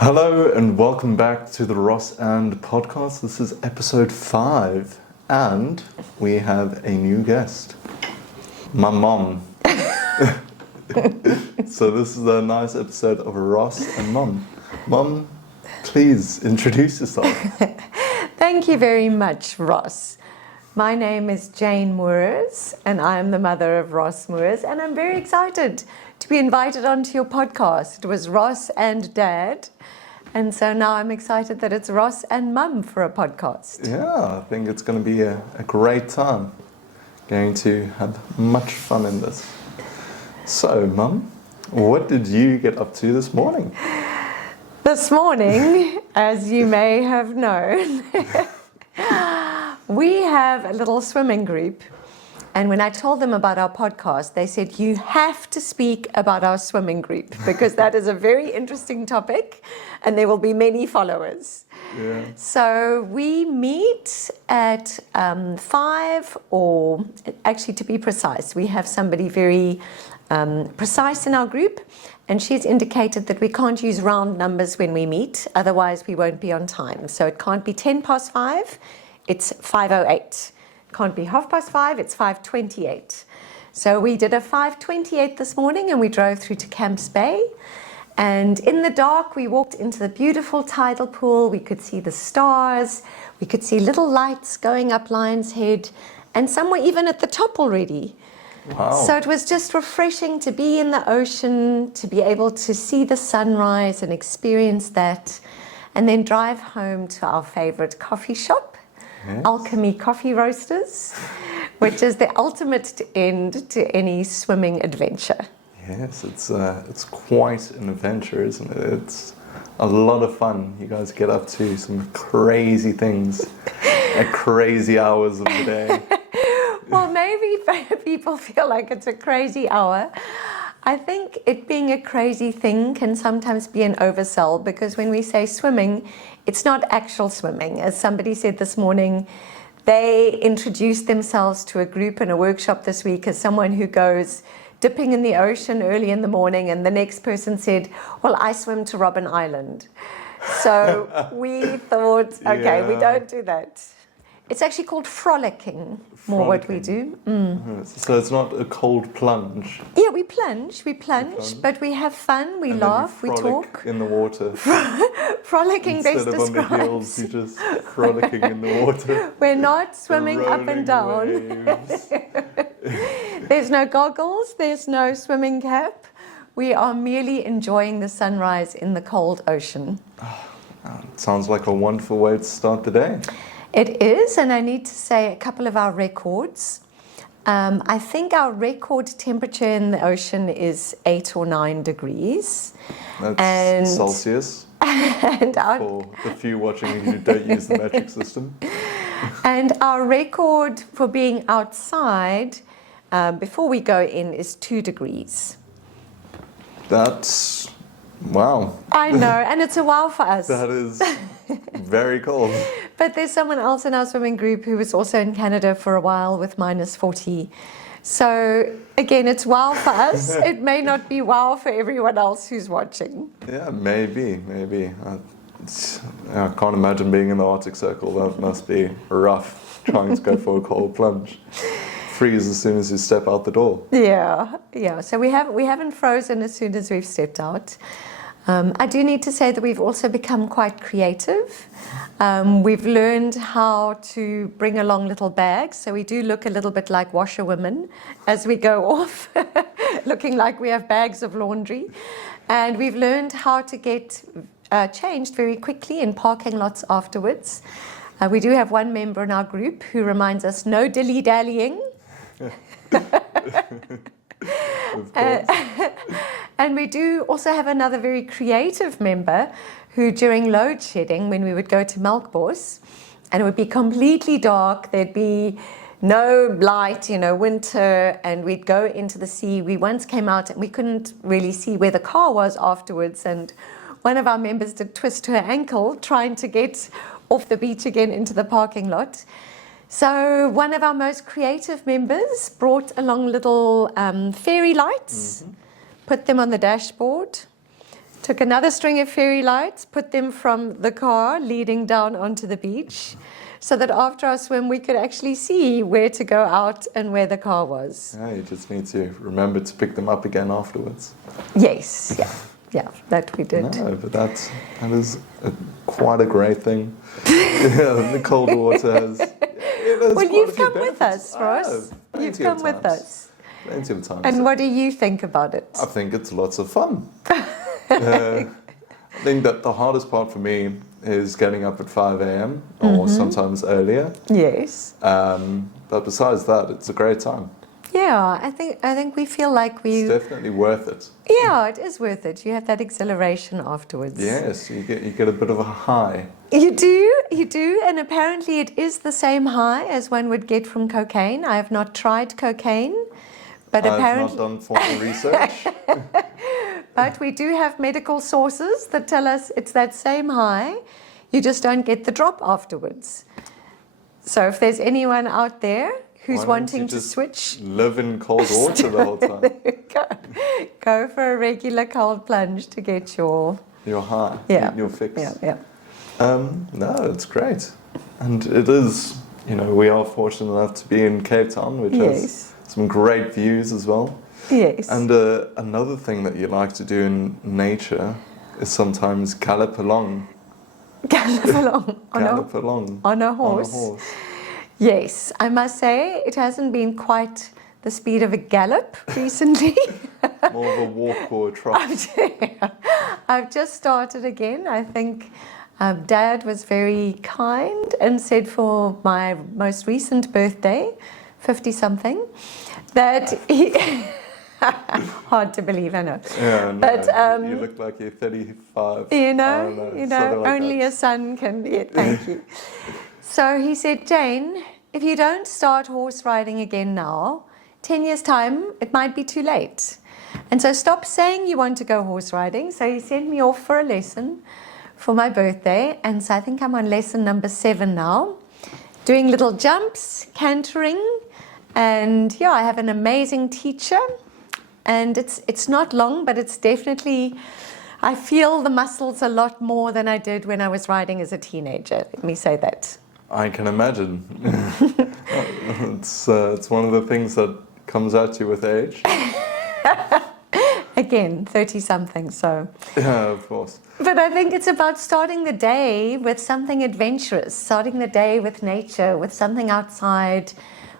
Hello and welcome back to the Ross and podcast. This is episode 5 and we have a new guest, my mom. So this is a nice episode of Ross and Mom. Mom, please introduce yourself. Thank you very much, Ross. My name is Jane Moores and I am the mother of Ross Moores, and I'm very excited to be invited onto your podcast. It was Ross and Dad, and so now I'm excited that it's Ross and Mum for a podcast. Yeah, I think it's going to be a great time. Going to have much fun in this. So, Mum, what did you get up to this morning? This morning, as you may have known, we have a little swimming group. And when I told them about our podcast, they said, you have to speak about our swimming group because that is a very interesting topic and there will be many followers. Yeah. So we meet at 5, or actually to be precise, we have somebody very precise in our group, and she's indicated that we can't use round numbers when we meet, otherwise we won't be on time. So it can't be 5:10, it's 5:08. Can't be 5:30, it's 5:28. So we did a 5:28 this morning and we drove through to Camps Bay. And in the dark, we walked into the beautiful tidal pool. We could see the stars. We could see little lights going up Lion's Head, and some were even at the top already. Wow. So it was just refreshing to be in the ocean, to be able to see the sunrise and experience that, and then drive home to our favorite coffee shop. Yes. Alchemy Coffee Roasters, which is the ultimate end to any swimming adventure. Yes, it's quite an adventure, isn't it? It's a lot of fun. You guys get up to some crazy things at crazy hours of the day. Well, maybe people feel like it's a crazy hour. I think it being a crazy thing can sometimes be an oversell, because when we say swimming, it's not actual swimming. As somebody said this morning, they introduced themselves to a group in a workshop this week as someone who goes dipping in the ocean early in the morning, and the next person said, well, I swim to Robben Island. So we thought, okay, we don't do that. It's actually called frolicking, more what we do. So it's not a cold plunge. Yeah, we plunge, but we have fun, we laugh, we talk. In the water. Frolicking best Instead of on the hills, describes. you're just frolicking in the water. We're not swimming up and Rolling down. waves. There's no goggles, there's no swimming cap. We are merely enjoying the sunrise in the cold ocean. Sounds like a wonderful way to start the day. It is, and I need to say a couple of our records. I think our record temperature in the ocean is 8 or 9 degrees. That's Celsius. And For the few watching who don't use the metric system. And our record for being outside before we go in is 2 degrees. That's, wow. I know, and it's a wow for us. That is very cold. But there's someone else in our swimming group who was also in Canada for a while with -40. So again, it's wow for us. It may not be wow for everyone else who's watching. Yeah, maybe. I can't imagine being in the Arctic Circle. That must be rough, trying to go for a cold plunge. Freeze as soon as you step out the door. Yeah. So we haven't frozen as soon as we've stepped out. I do need to say that we've also become quite creative. We've learned how to bring along little bags, so we do look a little bit like washerwomen as we go off, looking like we have bags of laundry. And we've learned how to get changed very quickly in parking lots afterwards. We do have one member in our group who reminds us no dilly-dallying. Of course. And we do also have another very creative member who, during load shedding, when we would go to Melkbos, and it would be completely dark, there'd be no light, winter, and we'd go into the sea. We once came out and we couldn't really see where the car was afterwards, and one of our members did twist her ankle trying to get off the beach again into the parking lot. So one of our most creative members brought along little fairy lights, put them on the dashboard, took another string of fairy lights, put them from the car leading down onto the beach, so that after our swim we could actually see where to go out and where the car was. Yeah, you just need to remember to pick them up again afterwards. Yes, yeah, that we did. No, but that is quite a great thing. Yeah, the cold water has. Well, you've come with us, Ross. You've come with us. Plenty of times. And what do you think about it? I think it's lots of fun. I think that the hardest part for me is getting up at 5 a.m. or sometimes earlier. Yes. But besides that, it's a great time. Yeah, I think we feel like It's definitely worth it. Yeah, it is worth it. You have that exhilaration afterwards. Yes, you get a bit of a high. You do, and apparently it is the same high as one would get from cocaine. I have not tried cocaine, but apparently I've not done formal research. But we do have medical sources that tell us it's that same high. You just don't get the drop afterwards. So if there's anyone out there who's wanting to switch, live in cold water the whole time. go for a regular cold plunge to get your high, your fix. Yeah. No, it's great, and it is. We are fortunate enough to be in Cape Town, which has some great views as well. Yes. And another thing that you like to do in nature is sometimes gallop along. Gallop along on a horse. Yes, I must say it hasn't been quite the speed of a gallop recently. More of a walk or a trot. I've just started again. I think Dad was very kind and said for my most recent birthday, 50-something, that he... Hard to believe, I know. Yeah, no, but you look like you're 35. Only a son can. Yeah, thank you. So he said, Jane, if you don't start horse riding again now, 10 years' time, it might be too late. And so stop saying you want to go horse riding. So he sent me off for a lesson for my birthday. And so I think I'm on lesson number 7 now, doing little jumps, cantering. And yeah, I have an amazing teacher. And it's not long, but it's definitely, I feel the muscles a lot more than I did when I was riding as a teenager. Let me say that. I can imagine. It's one of the things that comes at you with age. Again, 30-something, so. Yeah, of course. But I think it's about starting the day with something adventurous, starting the day with nature, with something outside,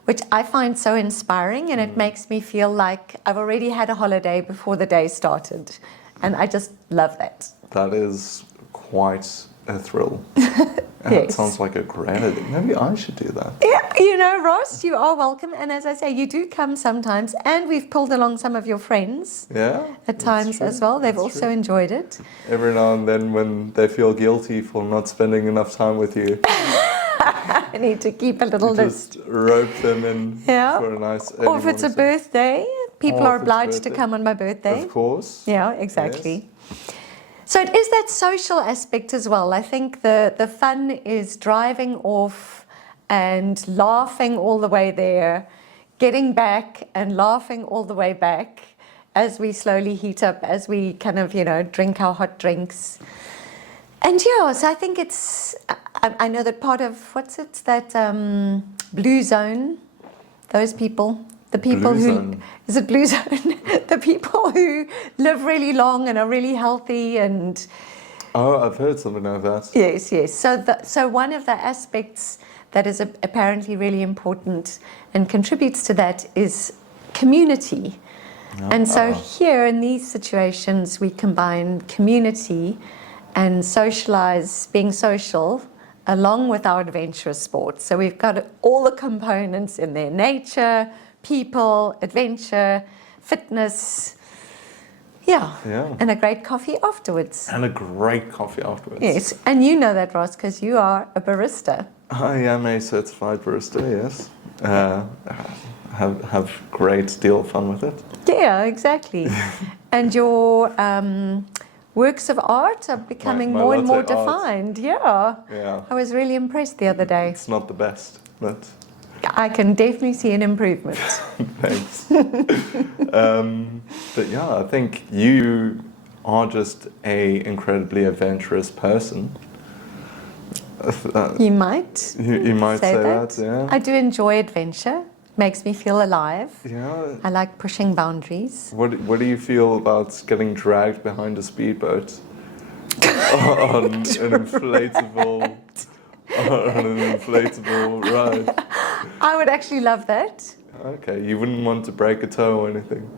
which I find so inspiring, and it makes me feel like I've already had a holiday before the day started. And I just love that. That is quite a thrill. Yes. It sounds like a great idea. Maybe I should do that. Yeah, Ross, you are welcome. And as I say, you do come sometimes, and we've pulled along some of your friends at times as well. They've also enjoyed it. Every now and then when they feel guilty for not spending enough time with you. I need to keep a little list. Just rope them in for a nice early Or if it's a birthday, people are obliged to come on my birthday. Of course. Yeah, exactly. Yes. So it is that social aspect as well. I think the fun is driving off and laughing all the way there, getting back and laughing all the way back as we slowly heat up, as we kind of, drink our hot drinks. And yeah, so I think it's, I know that part of, that Blue Zone, those people, the people is it Blue Zone? The people who live really long and are really healthy and... Oh, I've heard something like that. Yes. So one of the aspects that is apparently really important and contributes to that is community. And so here in these situations, we combine community and being social, along with our adventurous sports. So we've got all the components in there: nature, people, adventure, fitness. Yeah. And a great coffee afterwards. Yes, and you know that, Ross, because you are a barista. I am a certified barista, yes. Have great deal of fun with it. Yeah, exactly. And your... works of art are becoming more and more defined. Yeah. I was really impressed the other day. It's not the best, but... I can definitely see an improvement. Thanks. But yeah, I think you are just a incredibly adventurous person. You might. You might say that, yeah. I do enjoy adventure. Makes me feel alive. Yeah. I like pushing boundaries. What do you feel about getting dragged behind a speedboat on an inflatable ride? I would actually love that. Okay, you wouldn't want to break a toe or anything.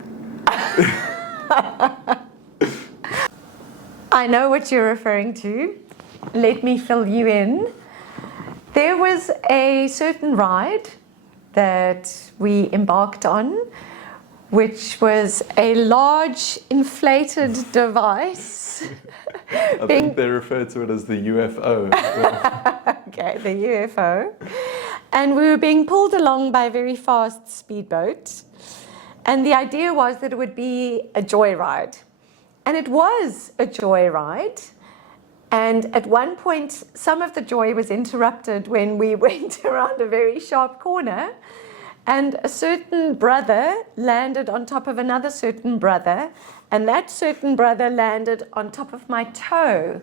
I know what you're referring to. Let me fill you in. There was a certain ride that we embarked on, which was a large inflated device. I think they refer to it as the UFO. Okay, the UFO. And we were being pulled along by a very fast speedboat. And the idea was that it would be a joyride. And it was a joyride. And at one point, some of the joy was interrupted when we went around a very sharp corner. And a certain brother landed on top of another certain brother. And that certain brother landed on top of my toe,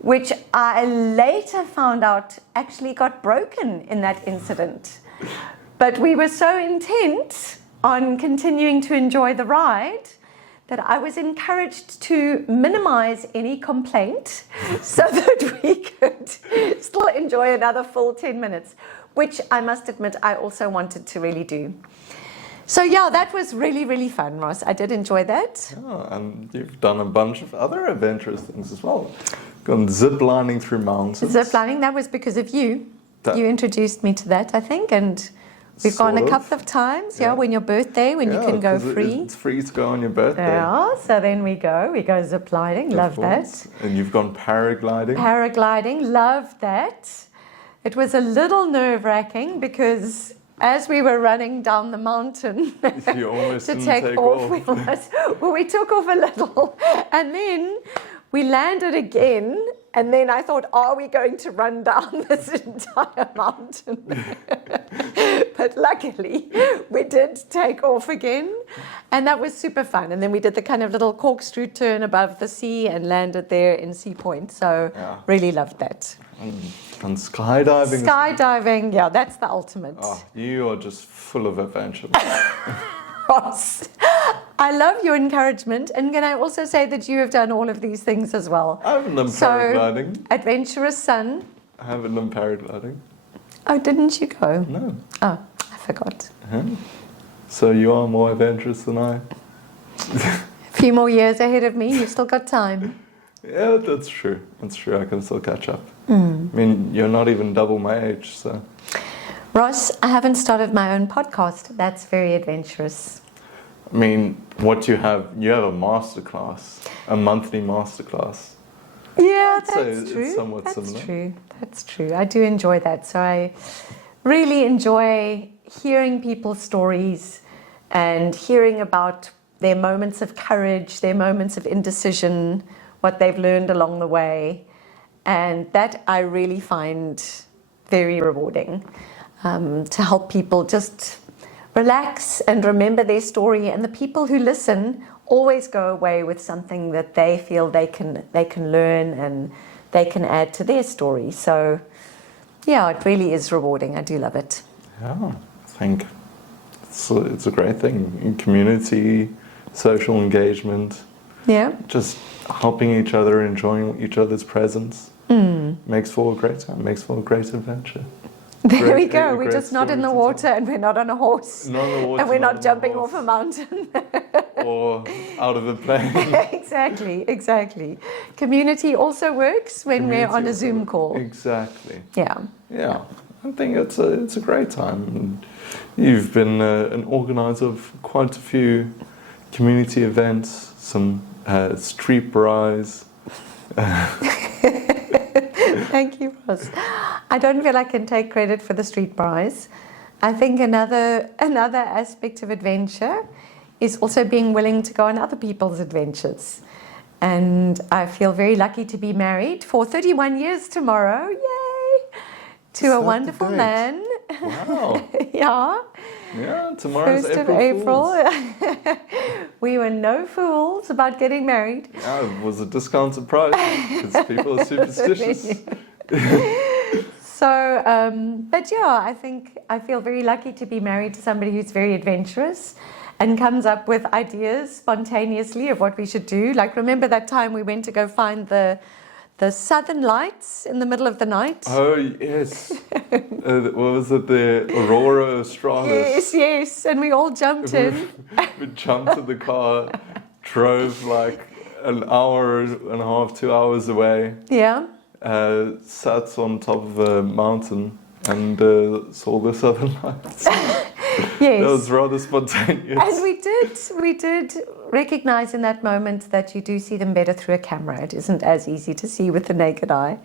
which I later found out actually got broken in that incident. But we were so intent on continuing to enjoy the ride that I was encouraged to minimize any complaint so that we could still enjoy another full 10 minutes, which I must admit I also wanted to really do. So yeah, that was really, really fun, Ross. I did enjoy that. Yeah, and you've done a bunch of other adventurous things as well. Gone zip lining through mountains. Zip lining, that was because of you. You introduced me to that, I think, and we've Sort gone a of. couple of times, when your birthday, when you can go 'cause free. It's free to go on your birthday. Yeah, so then we go zip lining, Of love that. course. And you've gone paragliding. Paragliding, love that. It was a little nerve-wracking because as we were running down the mountain You almost to didn't take off, we took off a little, and then we landed again. And then I thought, are we going to run down this entire mountain? But luckily, we did take off again. And that was super fun. And then we did the kind of little corkscrew turn above the sea and landed there in Sea Point. So really loved that. And skydiving. Skydiving, yeah, that's the ultimate. Oh, you are just full of adventure. Ross, I love your encouragement. And can I also say that you have done all of these things as well? I haven't done paragliding. Adventurous son. I haven't done paragliding. Oh, didn't you go? No. Oh, I forgot. So you are more adventurous than I. A few more years ahead of me, you've still got time. Yeah, that's true. That's true. I can still catch up. I mean, you're not even double my age, so. Ross, I haven't started my own podcast. That's very adventurous. I mean, what you have a masterclass, a monthly masterclass. Yeah, So that's true. it's somewhat That's similar. true. That's true. I do enjoy that. So I really enjoy hearing people's stories and hearing about their moments of courage, their moments of indecision, what they've learned along the way. And that I really find very rewarding, to help people just relax and remember their story. And the people who listen always go away with something that they feel they can learn and they can add to their story. So yeah, it really is rewarding. I do love it. Yeah, I think it's a great thing. Community, social engagement, Yeah. just helping each other, enjoying each other's presence. Makes for a great time, makes for a great adventure. There we Great- go. a We're great just not in story the to water and we're not on a horse. Not on the water, And we're not not on a jumping horse. off a mountain. Or out of a plane. Exactly. Community also works when we're on a Zoom call. Exactly. Yeah. Yeah, I think it's a great time. And you've been an organizer of quite a few community events, some street braais. Thank you, Ross. I don't feel I can take credit for the street braais. I think another aspect of adventure is also being willing to go on other people's adventures. And I feel very lucky to be married for 31 years tomorrow. Yay! To a that the wonderful date? man. Wow. Yeah. Yeah, tomorrow's 1st of April April. Fools. We were no fools about getting married. Yeah, it was a discounted price because people are superstitious. So, but yeah, I feel very lucky to be married to somebody who's very adventurous and comes up with ideas spontaneously of what we should do. Like, remember that time we went to go find the Southern Lights in the middle of the night? Oh, yes. What was it? The Aurora Australis. Yes, and we all jumped in. We jumped in the car, drove like an hour and a half, 2 hours away, Yeah. sat on top of a mountain and saw the Southern Lights. Yes. That was rather spontaneous. And we did recognize in that moment that you do see them better through a camera. It isn't as easy to see with the naked eye.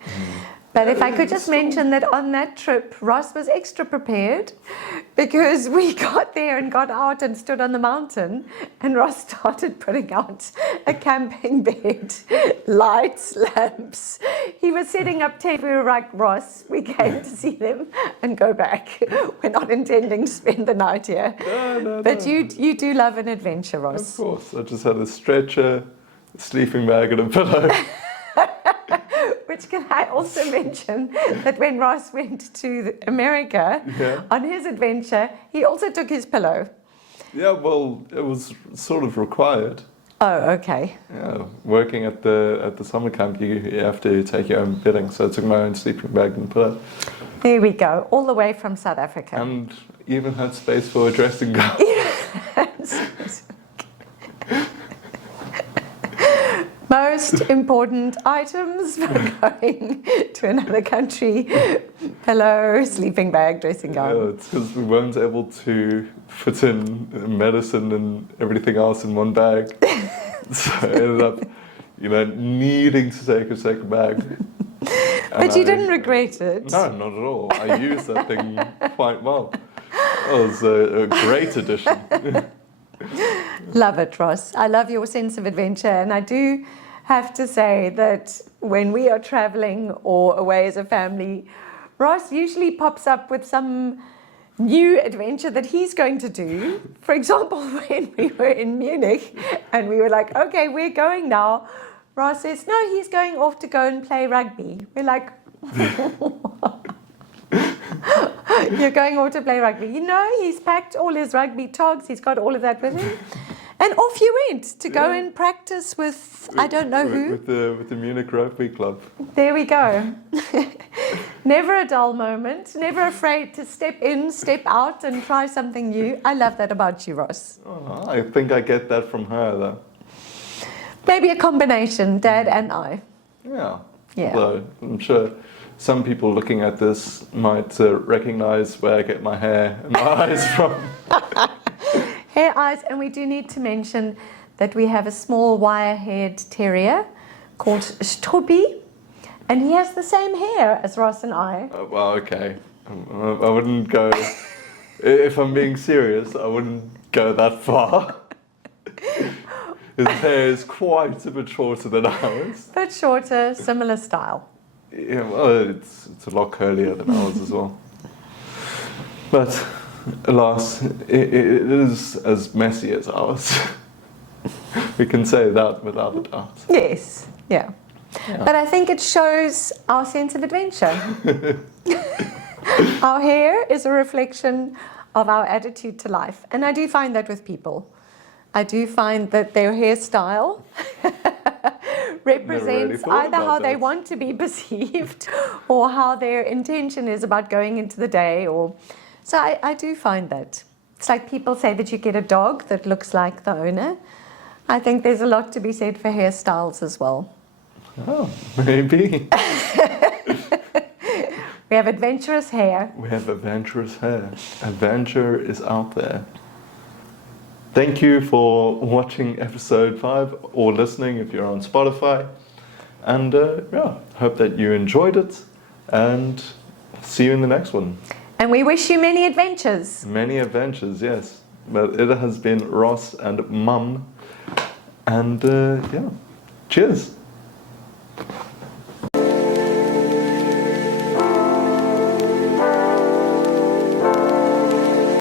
But if I could just mention that on that trip, Ross was extra prepared because we got there and got out and stood on the mountain, and Ross started putting out a camping bed, lights, lamps. He was setting up tent. We were like, Ross, we came to see them and go back. We're not intending to spend the night here. No. But you do love an adventure, Ross. Of course. I just had a stretcher, a sleeping bag and a pillow. Which can I also mention that when Ross went to America on his adventure, he also took his pillow. Yeah, well, it was sort of required. Oh, okay. Yeah, working at the summer camp, you have to take your own bedding, so I took my own sleeping bag and pillow. There we go, all the way from South Africa. And even had space for a dressing gown. Most important items for going to another country: pillow, sleeping bag, dressing gown. Yeah, it's because we weren't able to fit in medicine and everything else in one bag. So I ended up, needing to take a second bag. But you didn't regret it. No, not at all. I used that thing quite well. It was a great addition. Love it, Ross. I love your sense of adventure, and I do have to say that when we are traveling or away as a family, Ross usually pops up with some new adventure that he's going to do. For example, when we were in Munich and we were like, okay, we're going now. Ross says, no, he's going off to go and play rugby. We're like, you're going off to play rugby. He's packed all his rugby togs. He's got all of that with him. And off you went to go and practice with I don't know who. With the Munich Rugby Club. There we go. Never a dull moment. Never afraid to step in, step out and try something new. I love that about you, Ross. Oh, I think I get that from her, though. Maybe a combination, Dad and I. Yeah. Yeah. Although I'm sure some people looking at this might recognize where I get my hair and my eyes from. Hair, eyes, and we do need to mention that we have a small wire-haired terrier called Stubby, and he has the same hair as Ross and I. Well, okay. I wouldn't go... If I'm being serious, I wouldn't go that far. His hair is quite a bit shorter than ours. But shorter, similar style. Yeah, well, it's a lot curlier than ours as well. But alas, it is as messy as ours. We can say that without a doubt. Yes, yeah. But I think it shows our sense of adventure. Our hair is a reflection of our attitude to life. And I do find that with people. I do find that their hairstyle represents either how they want to be perceived or how their intention is about going into the day. So I do find that. It's like people say that you get a dog that looks like the owner. I think there's a lot to be said for hairstyles as well. Oh, maybe. We have adventurous hair. We have adventurous hair. Adventure is out there. Thank you for watching episode 5 or listening if you're on Spotify. And hope that you enjoyed it. And see you in the next one. And we wish you many adventures. Many adventures, yes. But it has been Ross and Mum. And cheers.